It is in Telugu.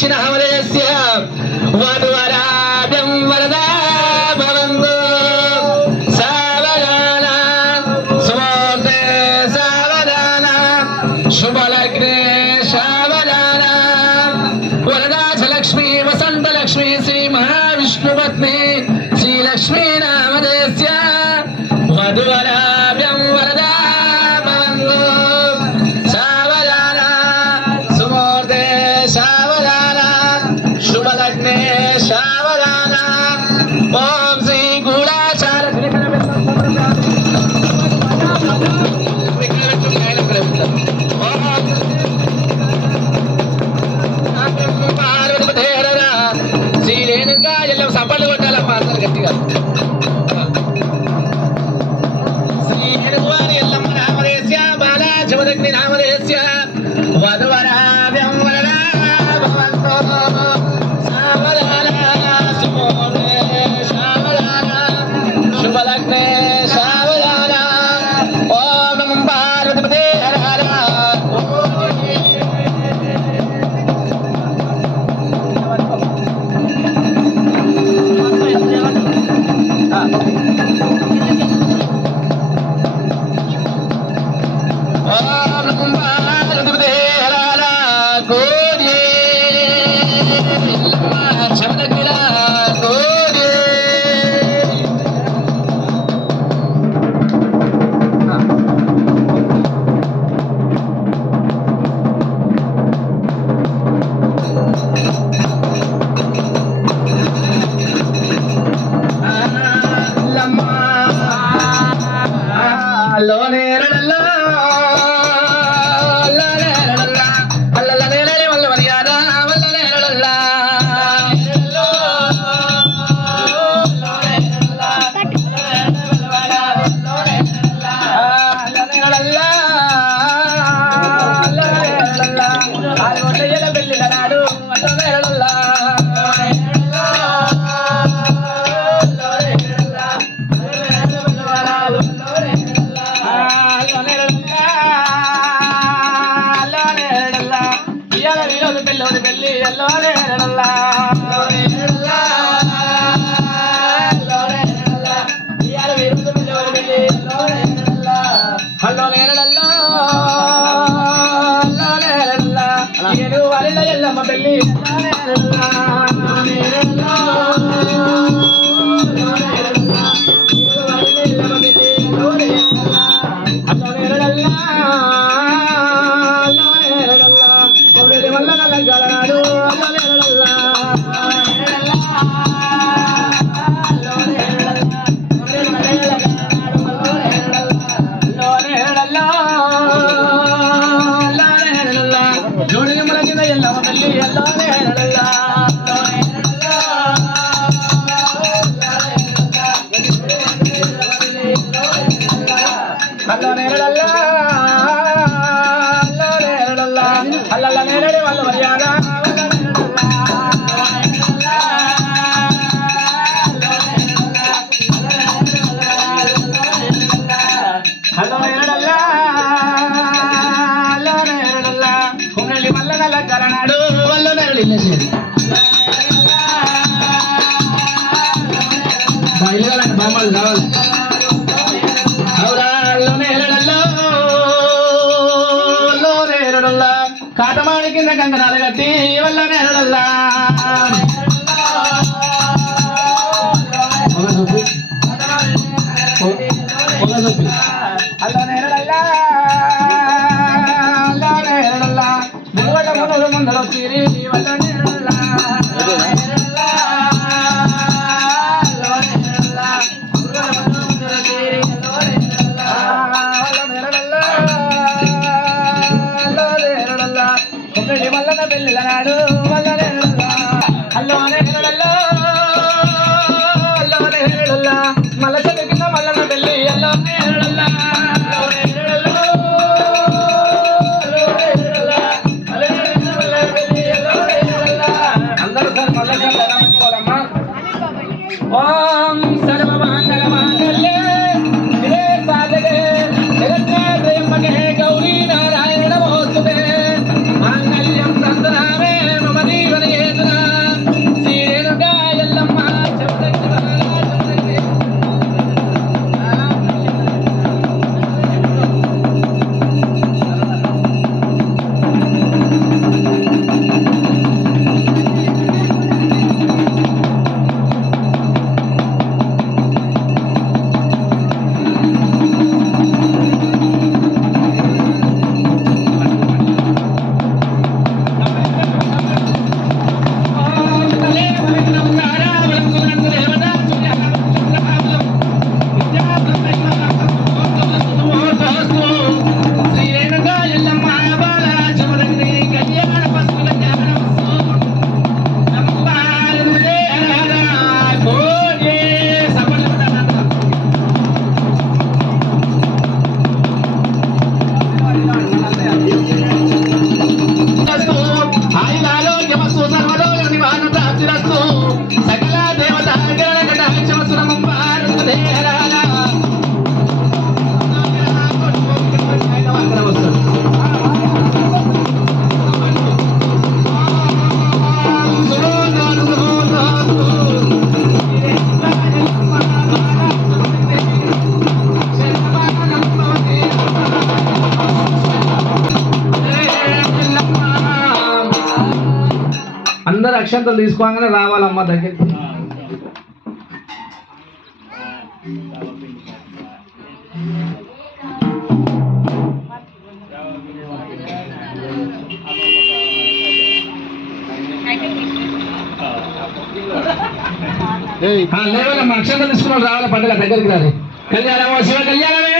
मीनाक्षिनामदेस्य वधुवराभ्यं वरदा भवन्तु सावधाना सुमुहूर्ते सावधाना शुभलग्ने सावधाना वरदाचलक्ष्मी वसन्तलक्ष्मी श्री महाविष्णुपत्नी श्रीलक्ष्मी नामदेस्य वधुवराभ्यं वरदा भवन्तु सावधाना सुमुहूर्ते सावधाना शुभलग्ने सावधाना ओम श्री गूढ़ाचार श्री रेणुका एल्लम सपल కొట్టాలమ్మా అందరూ గట్టిగా श्री रेणुवारी एल्लమ్మ నామదేస్య బాలా శివదగ్ని నామదేస్య వధువరాభ్యం వరదా భవంతో సావధానా సుముహూర్తే సావధానా శుభలగ్నే సావధానా ఓం నమః పార్వతీపతే హర హర కాటమాడి కింద కంకణాలు కట్టి వల్ల నేరడల్లా అల్ల నేరడల్లా ముంగట ముందు ముందర తీరి వల్ల నేరడల్లా మల్లన పెళ్ళిల నాడు అల్లోనే మల్ల చదివిన మల్లన పెళ్ళి అల్లోనే అందరూ సార్ మల్ల పెట్టుకోవాలమ్మా ఓం సర్వమంగళ మాంగళ్యే శివే సాధకే జగత్తే త్రయంబకే గౌరీ నారాయణ నమోస్తుతే మాంగళ్యం తందనామే మమ జీవనే అందరు అక్షంతలు తీసుకోగానే రావాలమ్మ దగ్గరికి. లేవాలమ్మ అక్షంతలు తీసుకున్నాడు రావాలి పండుగ దగ్గరికి రాలి. కళ్యాణమో శివ కళ్యాణమే